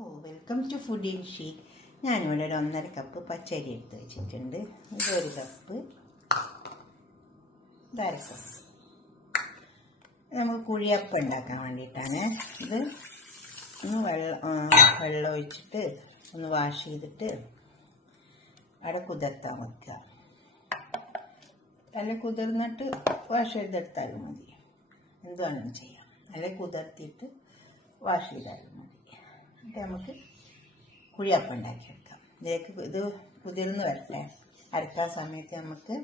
Welcome to food in sheet. ഞാനിവിടെ ഒരു 1.5 cup പച്ചരി എടുത്ത് വെച്ചിട്ടുണ്ട്. ഇതൊരു കപ്പ്, ഇതര കപ്പ്. നമുക്ക് കുഴിയപ്പം ഉണ്ടാക്കാൻ വേണ്ടിയിട്ടാണ്. ഇത് ഒന്ന് വെള്ളം ഒഴിച്ചിട്ട് ഒന്ന് വാഷ് ചെയ്തിട്ട് അവിടെ കുതിർത്താൻ വെക്കുക. അല്ലെ കുതിർന്നിട്ട് വാഷ് ചെയ്തെടുത്താലും മതി, എന്ത് വേണമെങ്കിലും ചെയ്യാം. അല്ലെ കുതിർത്തിയിട്ട് വാഷ് ചെയ്താലും മതി. എന്നിട്ട് നമുക്ക് കുഴിയപ്പം ഉണ്ടാക്കിയെടുക്കാം. ഇതിലേക്ക് ഇത് കുതിർന്ന് വരട്ടെ. അരക്കാൻ സമയത്ത് നമുക്ക്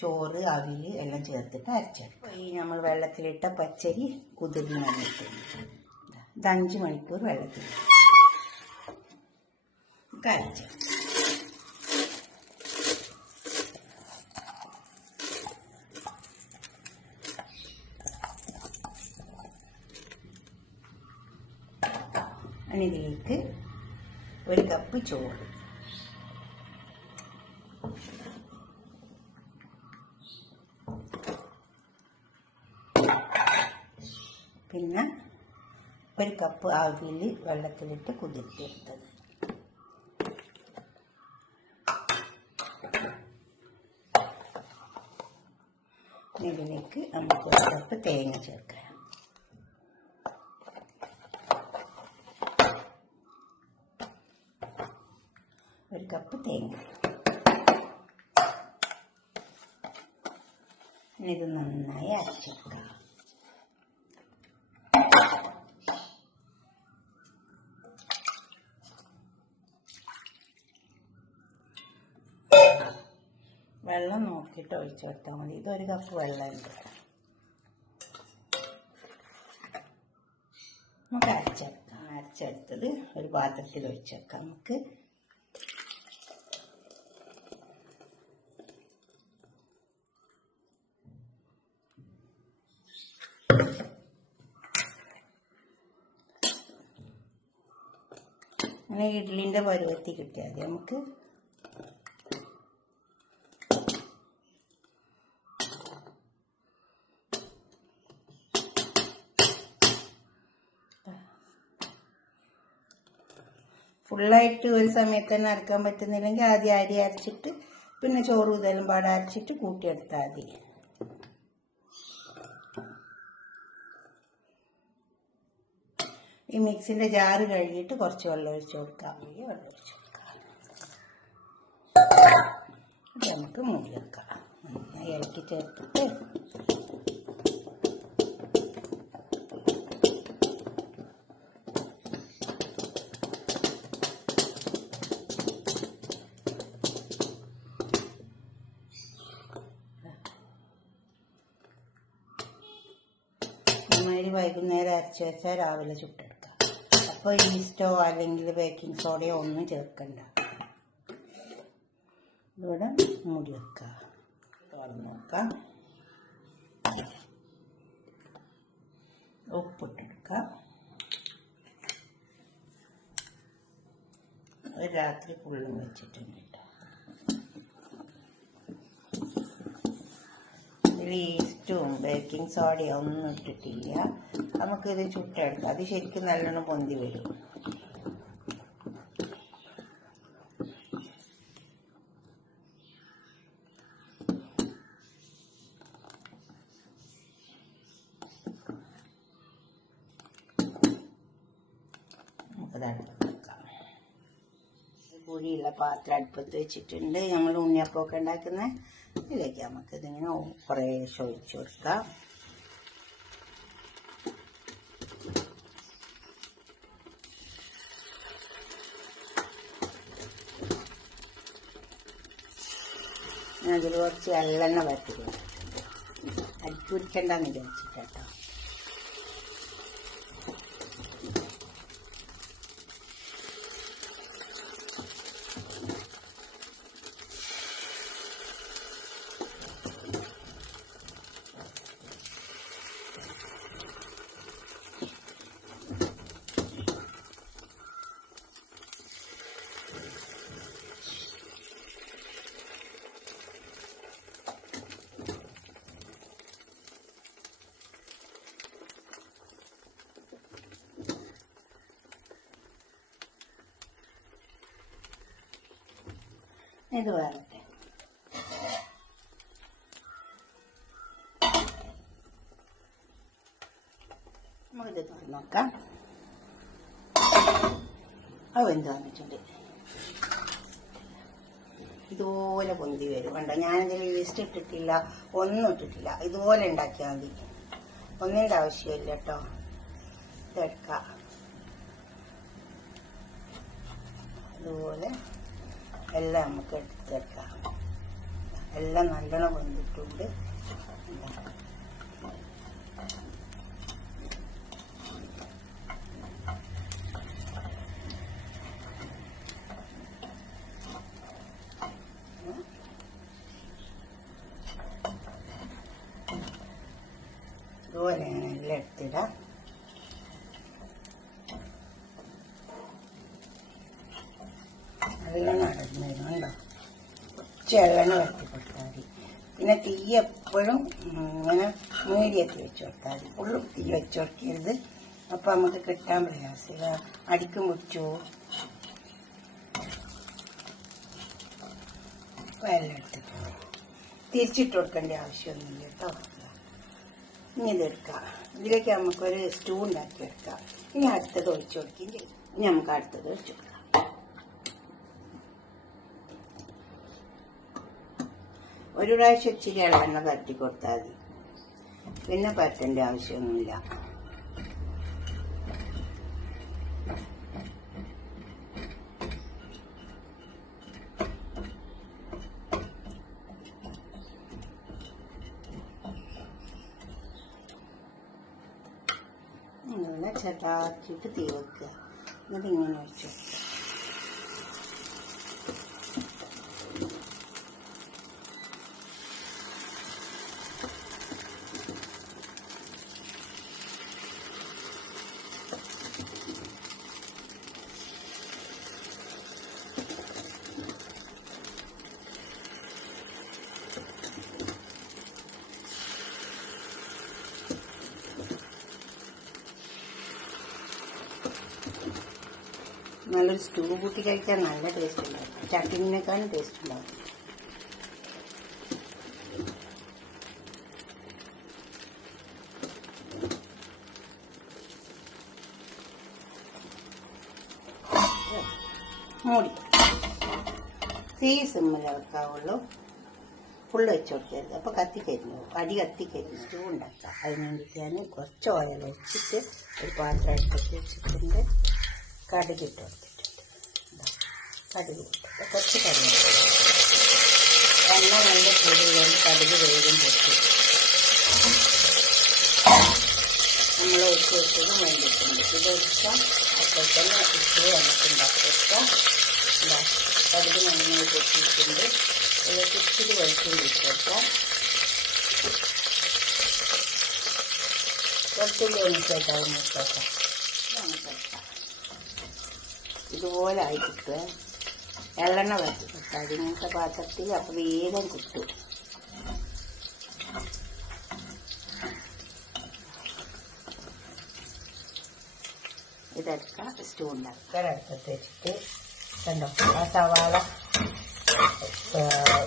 ചോറ്, അവിൽ എല്ലാം ചേർത്തിട്ട് അരച്ചെടുക്കാം. ഈ നമ്മൾ വെള്ളത്തിലിട്ട പച്ചരി കുതിർന്ന് വന്നിട്ടുണ്ട്. ഇത് 5 മണിക്കൂർ വെള്ളത്തിൽ അരച്ചെടുക്കാം. ഇതിലേക്ക് 1 കപ്പ് ചോറ്, പിന്നെ 1 കപ്പ് അവിൽ വെള്ളത്തിലിട്ട് കുതിർത്തിയെടുത്തത്, ഇതിലേക്ക് നമുക്ക് 1 കപ്പ് തേങ്ങ ചേർക്കാം. ഒരു കപ്പ് തേങ്ങ. ഇത് നന്നായി അരച്ചെടുക്കാം. വെള്ളം നോക്കിയിട്ട് ഒഴിച്ചു കൊടുത്താൽ മതി. ഇതൊരു കപ്പ് വെള്ളമുണ്ട്. നമുക്ക് അരച്ചെടുക്കാം. അരച്ചെടുത്തത് ഒരു പാത്രത്തിൽ ഒഴിച്ചെടുക്കാം. നമുക്ക് അങ്ങനെ ഇഡ്ഡലിൻ്റെ പരുവത്തിൽ കിട്ടിയാൽ മതി. നമുക്ക് ഫുള്ളായിട്ട് ഒരു സമയത്ത് തന്നെ അരക്കാൻ പറ്റുന്നില്ലെങ്കിൽ ആദ്യം അരി അരച്ചിട്ട് പിന്നെ ചോറ് ഇതെല്ലാം പാടെ അരച്ചിട്ട് കൂട്ടിയെടുത്താൽ മതി. ഈ മിക്സിൻ്റെ ജാറ് കഴുകിയിട്ട് കുറച്ച് വെള്ളം ഒഴിച്ച് കൊടുക്കാം. ഇത് നമുക്ക് മൂടി വെക്കാം. നന്നായി ഇളക്കി ചേർത്തിട്ട് വൈകുന്നേരം അരച്ച് വെച്ചാൽ രാവിലെ ചുട്ടെടുക്കാം. അപ്പോൾ ഈസ്റ്റോ അല്ലെങ്കിൽ ബേക്കിംഗ് സോഡയോ ഒന്നും ചേർക്കണ്ട. ഇവിടെ മൂടി വെക്കുക. തുറന്ന് നോക്കാം. ഉപ്പിട്ടെടുക്കാം. ഒരു രാത്രി ഫുള്ളും വെച്ചിട്ടുണ്ട്. ഈസ്റ്റും ബേക്കിംഗ് സോഡയും ഒന്നും ഇട്ടിട്ടില്ല. നമുക്കിത് ചുട്ടെടുക്കാം. അത് ശരിക്കും നല്ലോണം പൊന്തി വരും. നമുക്കത് അടുപ്പത്ത് വെക്കാം. കുഴിയുള്ള പാത്രം അടുപ്പത്ത് വെച്ചിട്ടുണ്ട്. നമ്മൾ ഉണ്ണിയപ്പമൊക്കെ ഉണ്ടാക്കുന്ന ഇതിലേക്ക് നമുക്കിതിങ്ങനെ കുറേശ്ശെ ഒഴിച്ചു കൊടുക്കാം. അതിൽ കുറച്ച് എള്ളെണ്ണ വരട്ടി കൊടുത്തിട്ടുണ്ട്. അടിച്ചു പിടിക്കണ്ടെന്ന് വിചാരിച്ചിട്ടോ. ഇത് വരട്ടെ. നമുക്കിത് തുറന്ന് നോക്കാം. അത് എന്ത് വന്നിട്ടുണ്ട്. ഇതുപോലെ പൊന്തി വരും. കണ്ടോ, ഞാനിതിൽ ഈസ്റ്റ് ഇട്ടിട്ടില്ല, ഒന്നും ഇട്ടിട്ടില്ല. ഇതുപോലെ ഉണ്ടാക്കിയാൽ മതി, ഒന്നിൻ്റെ ആവശ്യമില്ല കേട്ടോ. ഇതെടുക്കാം. അതുപോലെ എല്ലാം നമുക്ക് എടുത്തെടുക്കാം. എല്ലാം നല്ലോണം പൊന്തിട്ടുണ്ട്. ഇതുപോലെയാണ് എല്ലാം എടുത്തിടാം. നല്ല നടന്നിരുന്നുണ്ടോ. കുറച്ച് എള്ളെണ്ണ വരട്ടി കൊടുത്താൽ മതി. പിന്നെ തീ എപ്പോഴും ഇങ്ങനെ മീഡിയത്തിൽ വെച്ച് കൊടുത്താൽ മതി. ഫുള്ളും തീ വെച്ച് കൊടുക്കരുത്. അപ്പം നമുക്ക് കിട്ടാൻ പ്രയാസമില്ല, അടിക്കും പിടിച്ചു. അപ്പം എല്ലാം എടുത്തിട്ടുണ്ട്. തിരിച്ചിട്ട് കൊടുക്കേണ്ട ആവശ്യമൊന്നുമില്ല കേട്ടോ. ഇനി ഇതെടുക്കാം. ഇതിലേക്ക് നമുക്കൊരു സ്റ്റൂ ഉണ്ടാക്കിയെടുക്കാം. ഇനി അടുത്തത് ഒഴിച്ചു കൊടുക്കുകയും ചെയ്യും. ഇനി നമുക്ക് അടുത്തത് ഒഴിച്ചു കൊടുക്കാം. ഒരു പ്രാവശ്യം ഇച്ചിരി എള്ളെണ്ണ പരട്ടി കൊടുത്താൽ മതി, പിന്നെ പരട്ടേണ്ട ആവശ്യമൊന്നുമില്ല. ഇങ്ങനെ ചെറുതാക്കിയിട്ട് തീ വെക്കുക. എന്നിട്ട് ഇങ്ങനെ വെച്ചു. നല്ലൊരു സ്റ്റൂ കൂട്ടി കഴിക്കാൻ നല്ല ടേസ്റ്റ് ഉണ്ടാവും. ചട്ടിനേക്കാളും ടേസ്റ്റ് ഉണ്ടാവും. മൂടി തീ സിമ്മിൽ വെക്കാവുള്ളൂ. ഫുള്ള് വെച്ച് കൊടുക്കരുത്, അപ്പോൾ കത്തിക്കരിഞ്ഞു, അടി കത്തിക്കരിഞ്ഞു. സ്റ്റൂ ഉണ്ടാക്കാം. അതിന് വേണ്ടിയിട്ട് ഞാൻ കുറച്ച് ഓയിൽ വെച്ചിട്ട് ഒരു പാത്രം എടുത്തിട്ട് വെച്ചിട്ടുണ്ട്. കടുകിട്ട് കൊടുത്തിട്ടുണ്ട്. കടുക് ഇട്ടിട്ട് കുറച്ച് കറിവേപ്പില. എണ്ണ നല്ല ചൂടുകൊണ്ട് കടുക് വേഗം പൊട്ടി നമ്മൾ ഒഴിച്ച് വെച്ചത് വേണ്ടിയിട്ടുണ്ട്. ഇതൊഴിച്ചാൽ അപ്പോൾ തന്നെ ഇച്ചിരി നമുക്ക് ഉണ്ടാക്കി വെക്കാം. കടുക് നന്നായി പൊട്ടിയിട്ടുണ്ട്. അതിലേക്ക് ഇച്ചിരി വെളിച്ചെണ്ണ ഇട്ട് കൊടുക്കാം. വെളുത്തുള്ളി ഒന്നിച്ചായിട്ടാവും മുട്ടൊക്കെ നമുക്ക് വെക്കാം. ഇതുപോലെ ആയി കിട്ടുക. എള്ളെണ്ണ വരട്ടി കിട്ടുക ഇങ്ങനത്തെ പാത്രത്തിൽ. അപ്പോൾ വേഗം കിട്ടും. ഇതെടുക്കാം. സ്റ്റൂ ഉണ്ടാക്കുക. അടുപ്പത്ത് വെച്ചിട്ട് കണ്ടോ, ആ സവാള,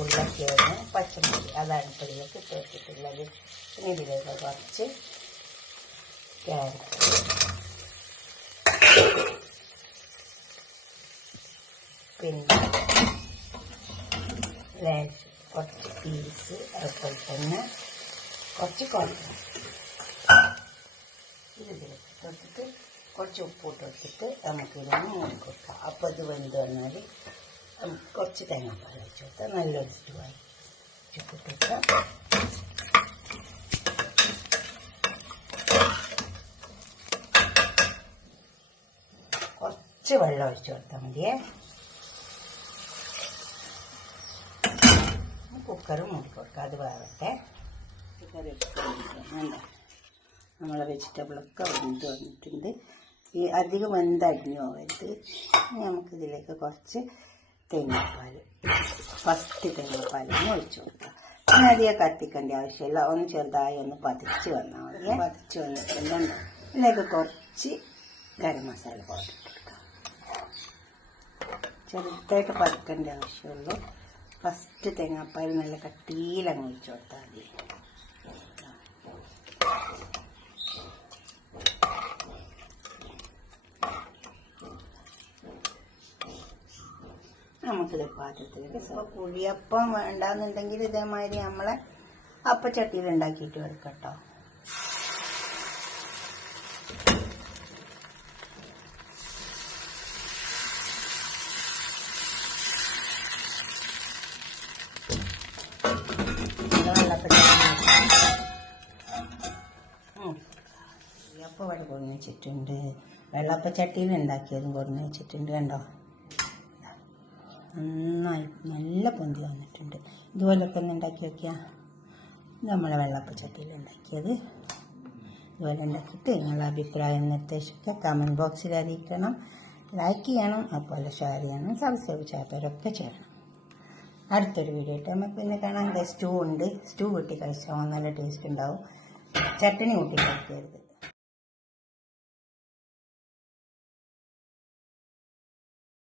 ഉരുളക്കിഴങ്ങ്, പച്ചമുളക്, അതാണ് ഇപ്പോൾ ഇതിലേക്ക് ഇട്ട് വെച്ചിട്ടുള്ളത്. പിന്നെ ഇതിലേക്ക് കുറച്ച് ക്യാരറ്റ്, പിന്നെ കുറച്ച് പീസ്, അതുപോലെ തന്നെ കുറച്ച് കോൺഫ്ലവർ ഇതിലേക്ക് കൊടുത്തിട്ട് കുറച്ച് ഉപ്പിട്ട് കൊടുത്തിട്ട് നമുക്കിതൊന്ന് മൂടി കൊടുക്കാം. അപ്പോൾ ഇത് വെന്ത് വന്നാൽ നമുക്ക് കുറച്ച് തേങ്ങാപ്പാൽ വെച്ച് കൊടുത്താൽ നല്ലൊരു സ്റ്റൂ ആയി. ഉപ്പിട്ട് കൊടുക്കാം. കുറച്ച് വെള്ളം ഒഴിച്ച് കൊടുത്താൽ മതിയേ. കുക്കർ മൂടി കൊടുക്കുക. അത് വേവട്ടെ. കുക്കർ വേണ്ട, നമ്മളെ വെജിറ്റബിളൊക്കെ വെന്ത് വന്നിട്ടുണ്ട്. ഈ അധികം വെന്തടിഞ്ഞു പോകരുത്. നമുക്കിതിലേക്ക് കുറച്ച് തേങ്ങാപ്പാൽ, ഫസ്റ്റ് തേങ്ങാപ്പാലൊന്ന് ഒഴിച്ചു കൊടുക്കുക. പിന്നെ അധികം കത്തിക്കേണ്ട ആവശ്യമില്ല. ഒന്ന് ചെറുതായി ഒന്ന് പതിച്ച് വന്നാൽ മതി. പതിച്ച് വന്നിട്ടുണ്ടോ ഇതിലേക്ക് കുറച്ച് ഗരം മസാല പൗഡർ ഇട്ട് കൊടുക്കാം. ചെറുതായിട്ട് പതിക്കേണ്ട ആവശ്യമുള്ളൂ. ഫസ്റ്റ് തേങ്ങാപ്പാൽ നല്ല കട്ടിയിലങ്ങ് ഒഴിച്ചു കൊടുത്താൽ മതി. നമുക്കിത് പാത്രത്തിലേക്ക് കുഴിയപ്പം വേണ്ടാന്നുണ്ടെങ്കിൽ ഇതേമാതിരി നമ്മളെ അപ്പച്ചട്ടിയിൽ ഉണ്ടാക്കിയിട്ട് എടുക്കട്ടോ. വെള്ളപ്പം ഇവിടെ കൊടുന്ന് വെച്ചിട്ടുണ്ട്. വെള്ളപ്പച്ചട്ടിയിൽ ഉണ്ടാക്കിയതും കൊടുന്ന് വെച്ചിട്ടുണ്ട്. കണ്ടോ, നന്നായി നല്ല പൊന്തി വന്നിട്ടുണ്ട്. ഇതുപോലൊക്കെ ഒന്ന് ഉണ്ടാക്കി വയ്ക്കുക. ഇത് നമ്മളെ വെള്ളപ്പച്ചട്ടിയിൽ ഉണ്ടാക്കിയത്. ഇതുപോലെ ഉണ്ടാക്കിയിട്ട് നിങ്ങളുടെ അഭിപ്രായം നിർദ്ദേശിക്കുക. കമൻറ്റ് ബോക്സിൽ അറിയിക്കണം. ലൈക്ക് ചെയ്യണം, അതുപോലെ ഷെയർ ചെയ്യണം, സബ്സ്ക്രൈബ് ചെയ്യാത്തവരൊക്കെ ചെയ്യണം. അടുത്തൊരു വീഡിയോ ആയിട്ട് നമുക്ക് പിന്നെ കാണാം. സ്റ്റൂ ഉണ്ട്, സ്റ്റൂ കൂട്ടി കഴിച്ചാൽ നല്ല ടേസ്റ്റ് ഉണ്ടാവും. ചട്ടണി കൂട്ടി കഴിക്കരുത്.